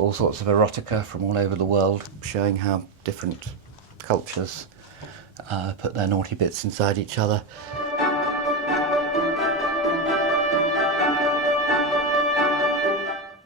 all sorts of erotica from all over the world, showing how different cultures put their naughty bits inside each other.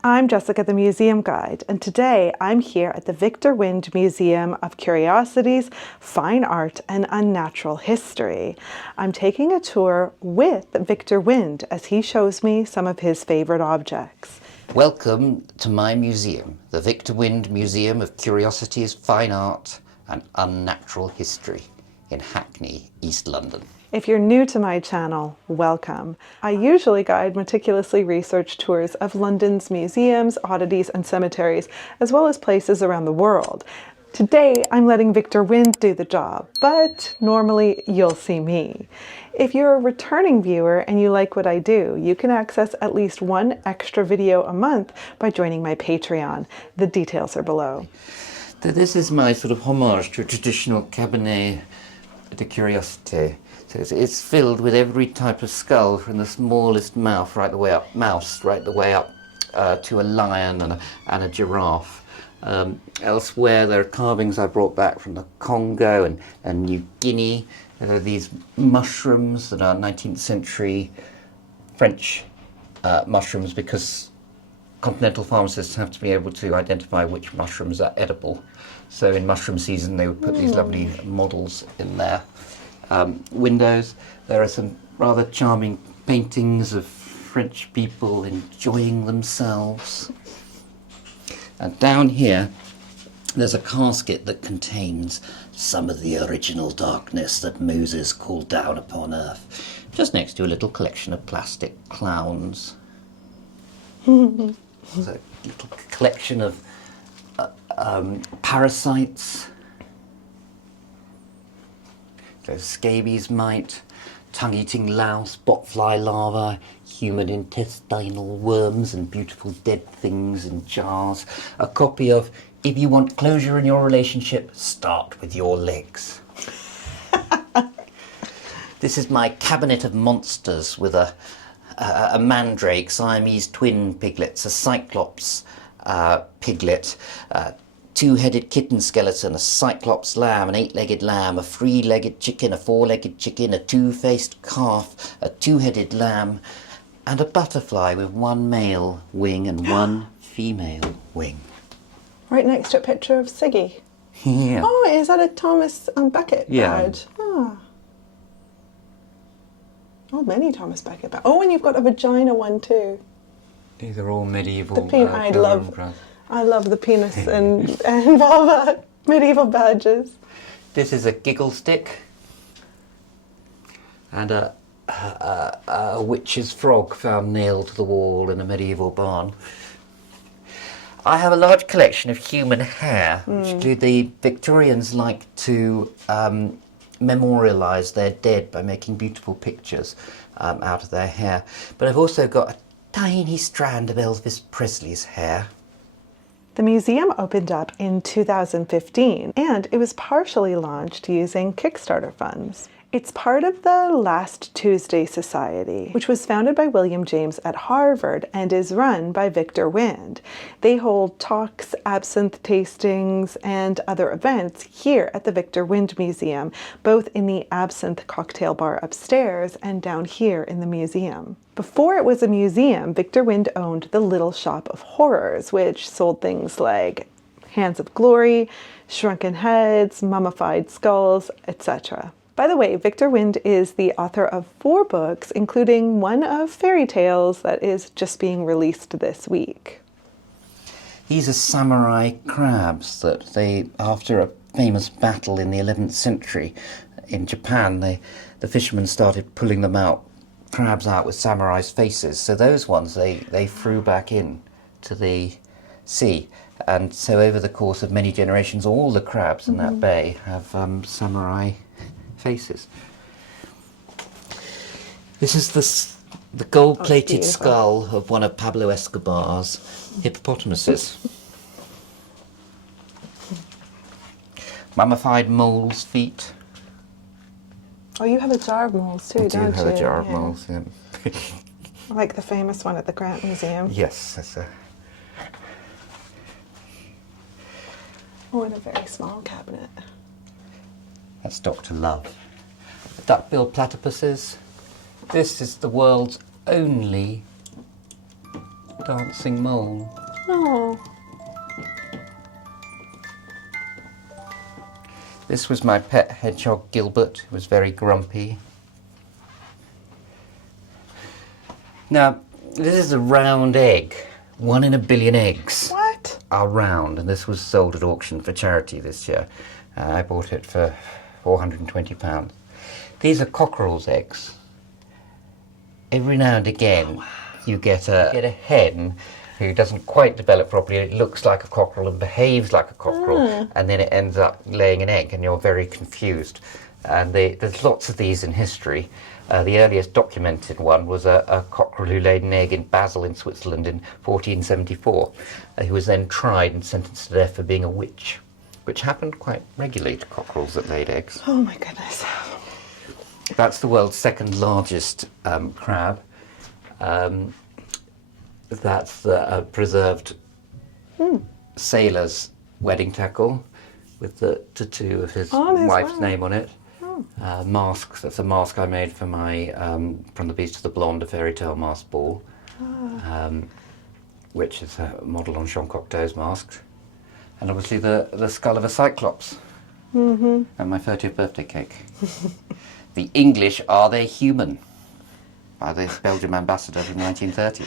I'm Jessica, the Museum Guide, and today I'm here at the Viktor Wynd Museum of Curiosities, Fine Art and Unnatural History. I'm taking a tour with Viktor Wynd as he shows me some of his favorite objects. Welcome to my museum, the Viktor Wynd Museum of Curiosities, Fine Art and Unnatural History in Hackney, East London. If you're new to my channel, welcome. I usually guide meticulously researched tours of London's museums, oddities, and cemeteries, as well as places around the world. Today, I'm letting Viktor Wynd do the job, but normally you'll see me. If you're a returning viewer and you like what I do, you can access at least one extra video a month by joining my Patreon. The details are below. This is my sort of homage to a traditional cabinet de curiosité. So it's filled with every type of skull, from the smallest mouse right the way up to a lion and a giraffe. Elsewhere there are carvings I brought back from the Congo and New Guinea. There are these mushrooms that are 19th century French mushrooms, because continental pharmacists have to be able to identify which mushrooms are edible. So in mushroom season they would put these lovely models in there. Windows, there are some rather charming paintings of French people enjoying themselves. And down here there's a casket that contains some of the original darkness that Moses called down upon earth, just next to a little collection of plastic clowns. There's a little collection of parasites. There's scabies mite, tongue-eating louse, botfly larvae, human intestinal worms and beautiful dead things in jars. A copy of If You Want Closure in Your Relationship, Start With Your Legs. This is my cabinet of monsters with a mandrake, Siamese twin piglets, a cyclops piglet, two-headed kitten skeleton, a cyclops lamb, an eight-legged lamb, a three-legged chicken, a four-legged chicken, a two-faced calf, a two-headed lamb, and a butterfly with one male wing and one female wing. Right next to a picture of Siggy. Yeah. Oh, is that a Thomas Becket Yeah. badge? Oh, many Thomas Becket badges. Oh, and you've got a vagina one too. These are all medieval. I love the penis and vulva medieval badges. This is a giggle stick and a witch's frog found nailed to the wall in a medieval barn. I have a large collection of human hair, which the Victorians like to memorialise their dead by making beautiful pictures out of their hair. But I've also got a tiny strand of Elvis Presley's hair. The museum opened up in 2015, and it was partially launched using Kickstarter funds. It's part of the Last Tuesday Society, which was founded by William James at Harvard and is run by Viktor Wynd. They hold talks, absinthe tastings, and other events here at the Viktor Wynd Museum, both in the absinthe cocktail bar upstairs and down here in the museum. Before it was a museum, Viktor Wynd owned the Little Shop of Horrors, which sold things like Hands of Glory, shrunken heads, mummified skulls, etc. By the way, Viktor Wynd is the author of 4 books, including one of fairy tales that is just being released this week. These are samurai crabs that they, after a famous battle in the 11th century in Japan, the fishermen started pulling them out, crabs out with samurais' faces. So those ones they threw back in to the sea. And so over the course of many generations, all the crabs in that bay have samurai faces. This is the gold-plated skull of one of Pablo Escobar's hippopotamuses. Mummified mole's feet. Oh, you have a jar of moles too, don't you? I do have a jar of moles, yeah. Like the famous one at the Grant Museum. Yes, that's Oh, and a very small cabinet. That's Dr. Love. Duck-billed platypuses. This is the world's only dancing mole. Oh. This was my pet hedgehog Gilbert, who was very grumpy. Now, this is a round egg. 1 in a billion eggs What? are round, and this was sold at auction for charity this year. I bought it for £420. These are cockerel's eggs. Every now and again, you get a hen who doesn't quite develop properly. It looks like a cockerel and behaves like a cockerel, and then it ends up laying an egg, and you're very confused. And there's lots of these in history. The earliest documented one was a cockerel who laid an egg in Basel in Switzerland in 1474, who was then tried and sentenced to death for being a witch, which happened quite regularly to cockerels that laid eggs. Oh my goodness. That's the world's second largest crab. That's the preserved sailor's wedding tackle with the tattoo of his wife's name on it. Masks. That's a mask I made for my From the Beast to the Blonde, a fairy tale mask ball, which is a model on Jean Cocteau's mask, and obviously the skull of a cyclops, and my 30th birthday cake. The English, are they human? By the Belgian ambassador in the 1930s.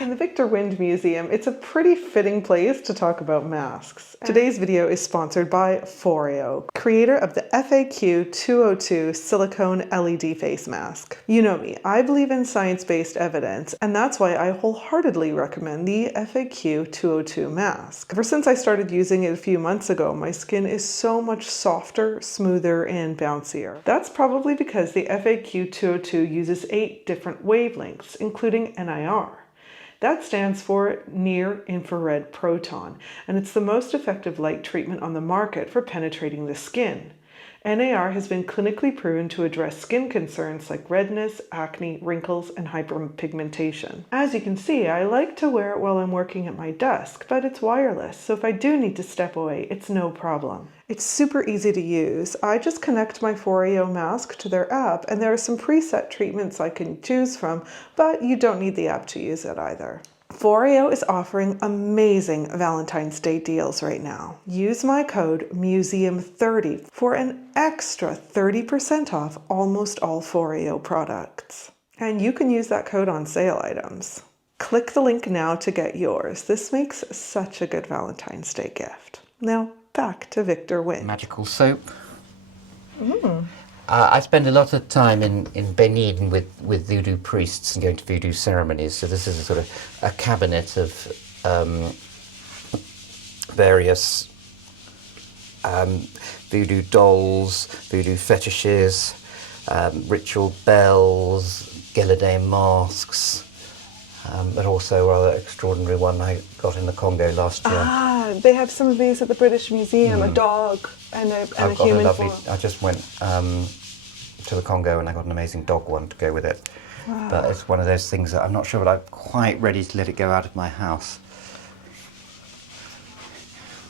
In the Viktor Wynd Museum, it's a pretty fitting place to talk about masks. Today's video is sponsored by Foreo, creator of the FAQ 202 silicone LED face mask. You know me, I believe in science-based evidence, and that's why I wholeheartedly recommend the FAQ 202 mask. Ever since I started using it a few months ago, my skin is so much softer, smoother, and bouncier. That's probably because the FAQ 202 uses 8 different wavelengths, including NIR. That stands for Near Infrared Proton, and it's the most effective light treatment on the market for penetrating the skin. NAR has been clinically proven to address skin concerns like redness, acne, wrinkles, and hyperpigmentation. As you can see, I like to wear it while I'm working at my desk, but it's wireless, so if I do need to step away, it's no problem. It's super easy to use. I just connect my Foreo mask to their app, and there are some preset treatments I can choose from, but you don't need the app to use it either. Foreo is offering amazing Valentine's Day deals right now. Use my code MUSEUM30 for an extra 30% off almost all Foreo products. And you can use that code on sale items. Click the link now to get yours. This makes such a good Valentine's Day gift. Now, back to Viktor Wynd. Magical soap. I spend a lot of time in Benin with voodoo priests and going to voodoo ceremonies. So this is a sort of a cabinet of various voodoo dolls, voodoo fetishes, ritual bells, Geliday masks, but also a rather extraordinary one I got in the Congo last year. Ah, they have some of these at the British Museum, a dog and a human form. I just went to the Congo and I got an amazing dog one to go with it. Wow. But it's one of those things that I'm not sure that I'm quite ready to let it go out of my house.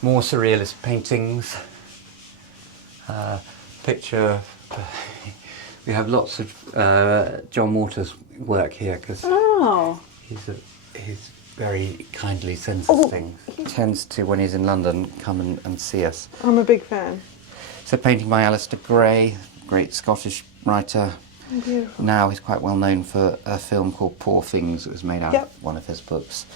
More surrealist paintings. Picture. We have lots of John Waters' work here because he's very kindly sends us things. He tends to, when he's in London, come and see us. I'm a big fan. So painting by Alistair Gray, great Scottish writer. Beautiful. Now he's quite well known for a film called Poor Things that was made out of one of his books.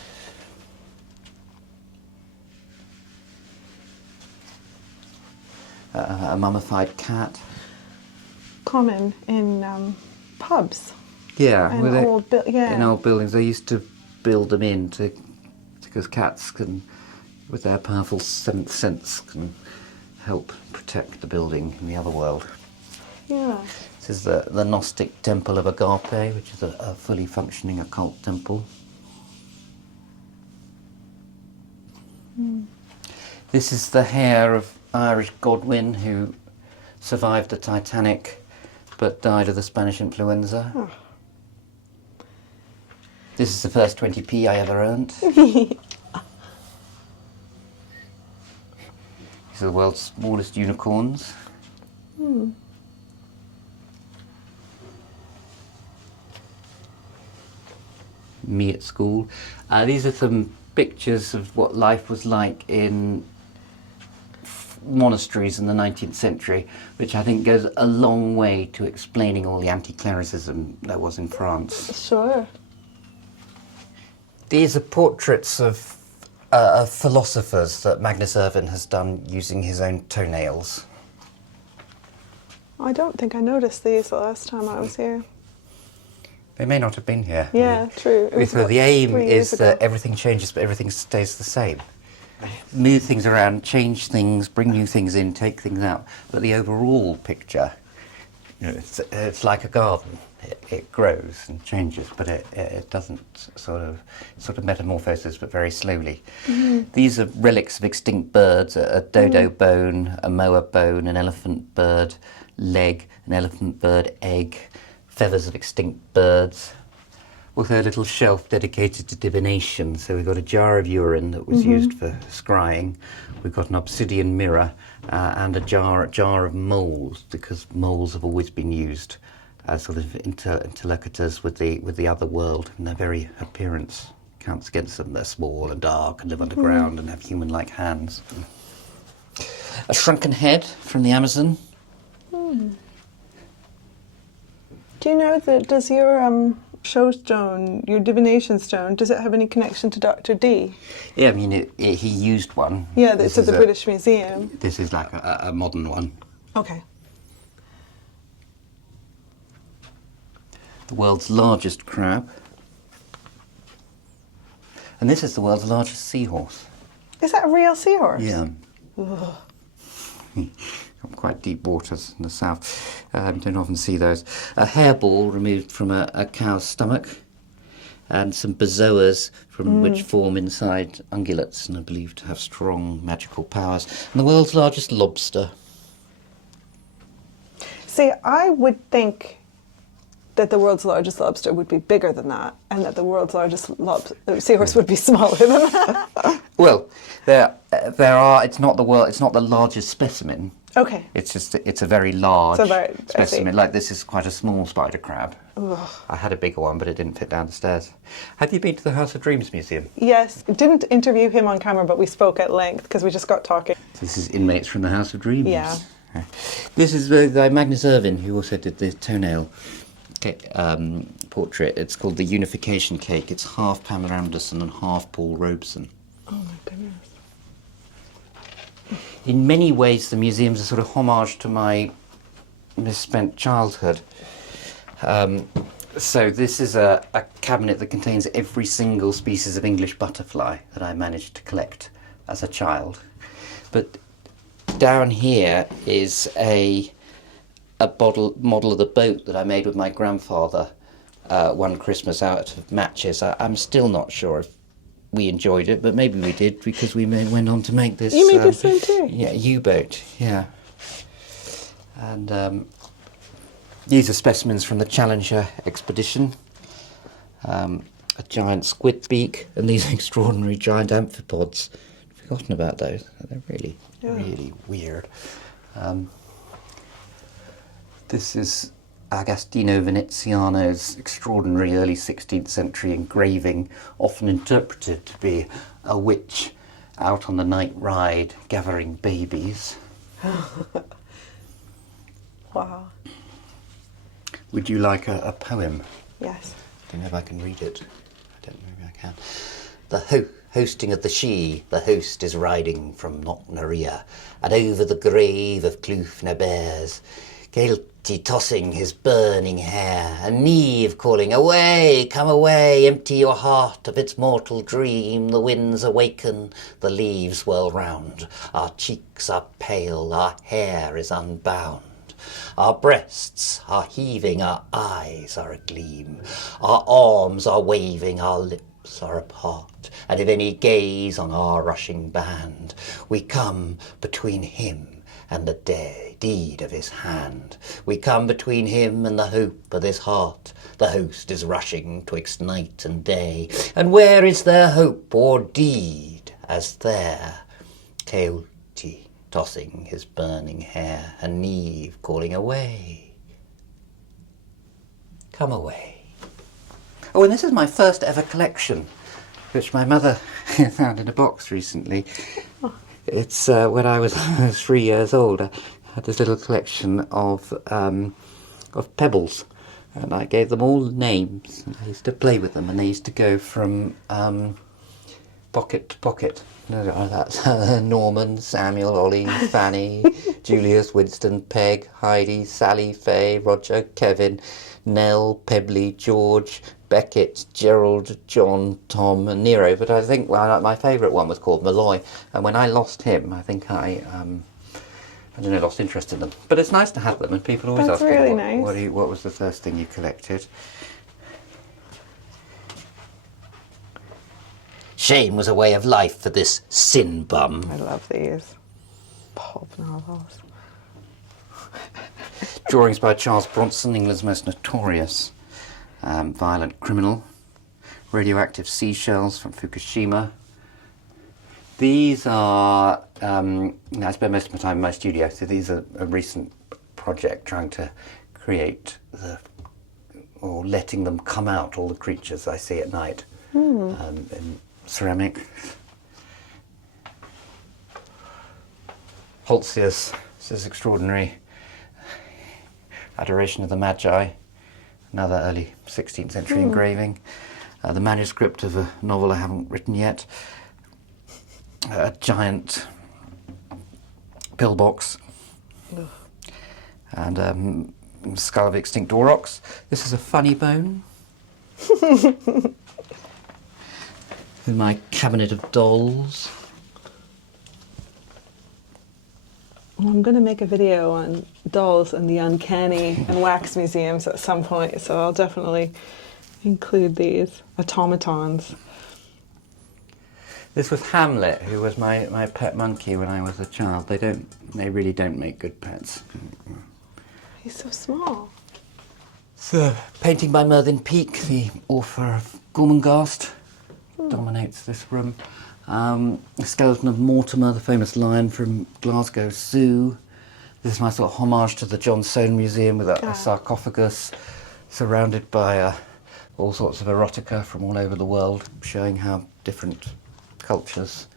A mummified cat. Common in pubs. Yeah, And in old buildings. They used to build them in because cats can, with their powerful seventh sense, can help protect the building in the other world. Yeah. This is the Gnostic Temple of Agape, which is a fully functioning occult temple. This is the hair of Irish Godwin, who survived the Titanic but died of the Spanish influenza. Oh. This is the first 20p I ever earned. These are the world's smallest unicorns. Me at school. These are some pictures of what life was like in monasteries in the 19th century, which I think goes a long way to explaining all the anti-clericism there was in France. Sure. These are portraits of philosophers that Magnus Irvin has done using his own toenails. I don't think I noticed these the last time I was here. They may not have been here. Yeah, true. So the aim 3 years is that ago. everything changes, but everything stays the same. Move things around, change things, bring new things in, take things out. But the overall picture, it's like a garden. It grows and changes, but it doesn't sort of metamorphoses, but very slowly. Mm-hmm. These are relics of extinct birds: a dodo bone, a moa bone, an elephant bird leg, an elephant bird egg, feathers of extinct birds. Also a little shelf dedicated to divination. So we've got a jar of urine that was used for scrying. We've got an obsidian mirror and a jar of moles, because moles have always been used as sort of interlocutors with the other world, and their very appearance counts against them. They're small and dark and live underground and have human-like hands. A shrunken head from the Amazon. Do you know that, does your show stone, your divination stone, does it have any connection to Dr. D? Yeah, I mean, he used one. Yeah, it's at the British Museum. This is like a modern one. Okay. The world's largest crab. And this is the world's largest seahorse. Is that a real seahorse? Yeah. Quite deep waters in the south. Don't often see those. A hairball removed from a cow's stomach, and some bezoas from which form inside ungulates and are believed to have strong magical powers. And the world's largest lobster. See, I would think that the world's largest lobster would be bigger than that, and that the world's largest seahorse would be smaller than that. Well, there are. It's not the largest specimen. Okay. It's a very large I specimen. see. Like this is quite a small spider crab. Ugh. I had a bigger one, but it didn't fit down the stairs. Have you been to the House of Dreams Museum? Yes, didn't interview him on camera, but we spoke at length because we just got talking. This is inmates from the House of Dreams. Yeah. This is by Magnus Irvin, who also did the toenail portrait. It's called the Unification Cake. It's half Pamela Anderson and half Paul Robeson. Oh my goodness. In many ways, the museum's a sort of homage to my misspent childhood. So this is a cabinet that contains every single species of English butterfly that I managed to collect as a child. But down here is a model of the boat that I made with my grandfather one Christmas out of matches. I'm still not sure if we enjoyed it, but maybe we did, because we went on to make this. You made this one too? Yeah, U-boat, yeah. And these are specimens from the Challenger expedition. A giant squid beak, and these extraordinary giant amphipods. I've forgotten about those. They're really, really weird. This is Agostino Veneziano's extraordinary early 16th century engraving, often interpreted to be a witch out on the night ride gathering babies. Wow. Would you like a poem? Yes. I don't know if I can read it. I don't know if I can. The hosting of the She, the host is riding from Knocknaria, and over the grave of Clúfna bears, Gaelty tossing his burning hair, and Neve calling, "Away, come away, empty your heart of its mortal dream. The winds awaken, the leaves whirl round. Our cheeks are pale, our hair is unbound. Our breasts are heaving, our eyes are agleam. Our arms are waving, our lips are apart. And if any gaze on our rushing band, we come between him and the deed of his hand. We come between him and the hope of his heart. The host is rushing twixt night and day. And where is their hope or deed as there? Coyote, tossing his burning hair, and Neve calling away. Come away. Oh, and this is my first ever collection, which my mother found in a box recently. It's when I was 3 years old. I had this little collection of pebbles, and I gave them all names. And I used to play with them, and they used to go from pocket to pocket. That's Norman, Samuel, Ollie, Fanny, Julius, Winston, Peg, Heidi, Sally, Faye, Roger, Kevin, Nell, Pebley, George, Beckett, Gerald, John, Tom and Nero. But I think my favourite one was called Malloy, and when I lost him, I think I don't know, lost interest in them. But it's nice to have them, and people always That's ask really me, nice. what was the first thing you collected? Shame was a way of life for this sin bum. I love these pulp novels. Drawings by Charles Bronson, England's most notorious violent criminal. Radioactive seashells from Fukushima. These are, I spend most of my time in my studio, so these are a recent project trying to create or letting them come out, all the creatures I see at night in ceramic. Holzius, this is extraordinary. Adoration of the Magi, another early 16th century engraving. The manuscript of a novel I haven't written yet. A giant pillbox. And skull of extinct aurochs. This is a funny bone. In my cabinet of dolls. Well, I'm going to make a video on dolls and the Uncanny and wax museums at some point, so I'll definitely include these automatons. This was Hamlet, who was my pet monkey when I was a child. They really don't make good pets. He's so small. It's a painting by Mervyn Peake, the author of Gormenghast. Dominates this room. A skeleton of Mortimer, the famous lion from Glasgow Zoo. This is my sort of homage to the John Soane Museum with a sarcophagus surrounded by all sorts of erotica from all over the world, showing how different cultures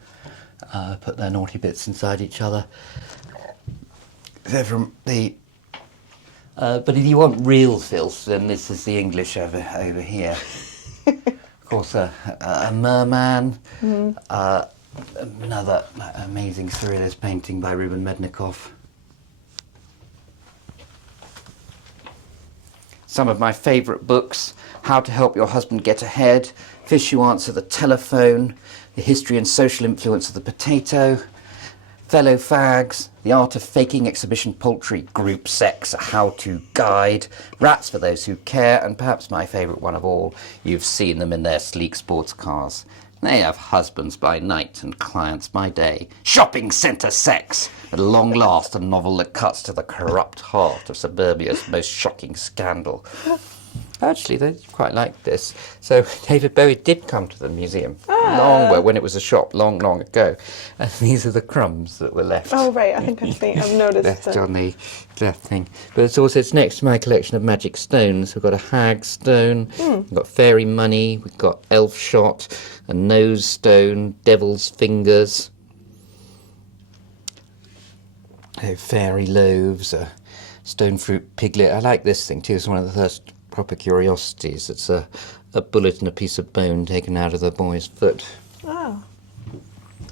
put their naughty bits inside each other. They're from the... but if you want real filth, then this is the English over here. Of course, a merman, another amazing surrealist painting by Ruben Mednikov. Some of my favourite books: How to Help Your Husband Get Ahead, Fish Who Answer the Telephone, The History and Social Influence of the Potato, Fellow Fags, The Art of Faking Exhibition Poultry, Group Sex, A How-To Guide, Rats for Those Who Care, and perhaps my favourite one of all, You've Seen Them in Their Sleek Sports Cars. They have husbands by night and clients by day. Shopping centre sex! At long last, a novel that cuts to the corrupt heart of suburbia's most shocking scandal. Actually, they quite liked this. So David Bowie did come to the museum when it was a shop, long ago. And these are the crumbs that were left. Oh, right, I think I've noticed left it. on the left thing. But it's next to my collection of magic stones. We've got a hag stone, we've got fairy money, we've got elf shot, a nose stone, devil's fingers, fairy loaves, a stone fruit piglet. I like this thing too. It's one of the first proper curiosities. It's a bullet and a piece of bone taken out of the boy's foot. Oh.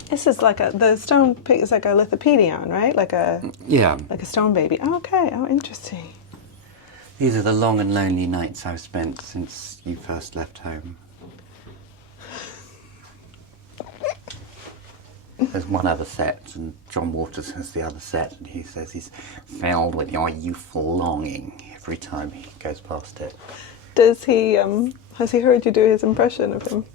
This is like the stone pig is like a lithopedion, right? Like a stone baby. Oh, okay. Oh, interesting. These are the long and lonely nights I've spent since you first left home. There's one other set, and John Waters has the other set, and he says he's filled with your youthful longing every time he goes past it. Does he, has he heard you do his impression of him?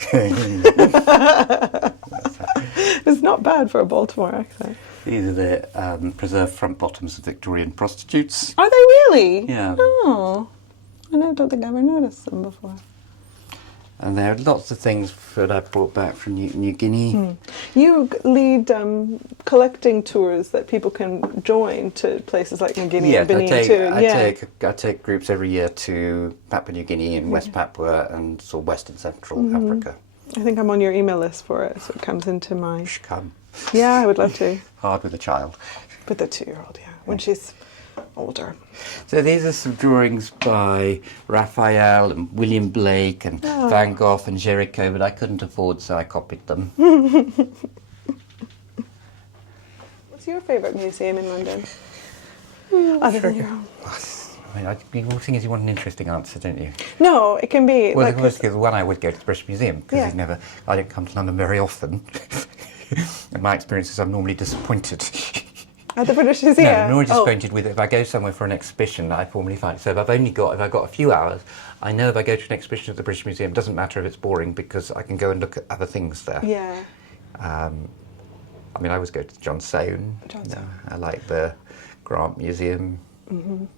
It's not bad for a Baltimore accent. These are the preserved front bottoms of Victorian prostitutes. Are they really? Yeah. Oh, I don't think I ever noticed them before. And there are lots of things that I brought back from New Guinea. You lead collecting tours that people can join to places like New Guinea and Benin too. I take groups every year to Papua New Guinea and West Papua and sort of West and Central Africa. I think I'm on your email list for it, so it comes into my... Come. Yeah, I would love to. Hard with a child. With the 2-year-old, yeah, when she's older. So these are some drawings by Raphael and William Blake and Van Gogh and Jericho, but I couldn't afford, so I copied them. What's your favourite museum in London? Other than your own. I mean, the thing is, you want an interesting answer, don't you? No, it can be... Well, the one I would go to the British Museum, because I don't come to London very often. And my experience is I'm normally disappointed. At the British Museum? No, I'm normally disappointed with it. If I go somewhere for an exhibition, I formally find. So if I've got a few hours, I know if I go to an exhibition at the British Museum, it doesn't matter if it's boring because I can go and look at other things there. Yeah. I mean, I always go to John Soane. I like the Grant Museum. I mean,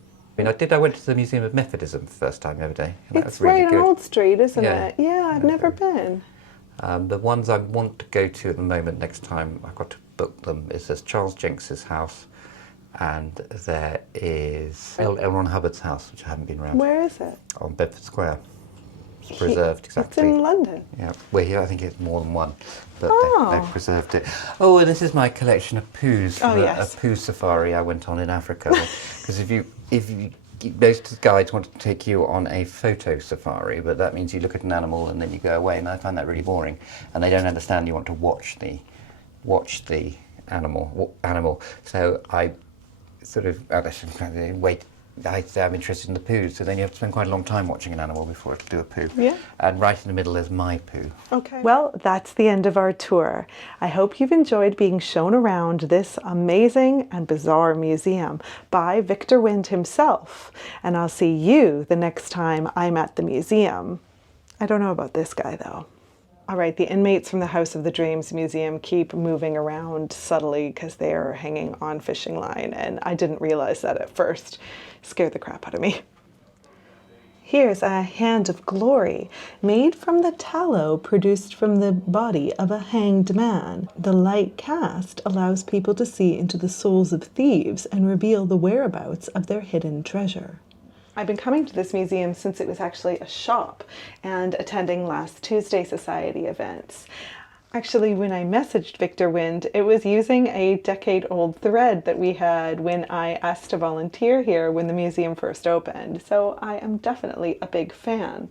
I went to the Museum of Methodism the first time the other day. And It's right on Old Street, isn't it? Yeah, I've never been. The ones I want to go to at the moment, next time I've got to book them, is there's Charles Jenks's house, and there is L. Ron Hubbard's house, which I haven't been around. Where is it? On Bedford Square. It's preserved, exactly. It's in London? Yeah, well, I think it's more than one, but they've preserved it. Oh, and this is my collection of poos from a poo safari I went on in Africa. Because if you most guides want to take you on a photo safari, but that means you look at an animal and then you go away, and I find that really boring. And they don't understand you want to watch the animal. So I sort of wait. I say I'm interested in the poo, so then you have to spend quite a long time watching an animal before it'll do a poo. Yeah. And right in the middle is my poo. Okay. Well, that's the end of our tour. I hope you've enjoyed being shown around this amazing and bizarre museum by Viktor Wynd himself. And I'll see you the next time I'm at the museum. I don't know about this guy, though. All right, the inmates from the House of the Dreams Museum keep moving around subtly because they are hanging on fishing line, and I didn't realize that at first. Scared the crap out of me. Here's a hand of glory made from the tallow produced from the body of a hanged man. The light cast allows people to see into the souls of thieves and reveal the whereabouts of their hidden treasure. I've been coming to this museum since it was actually a shop and attending last Tuesday Society events. Actually, when I messaged Viktor Wynd, it was using a decade-old thread that we had when I asked to volunteer here when the museum first opened, so I am definitely a big fan.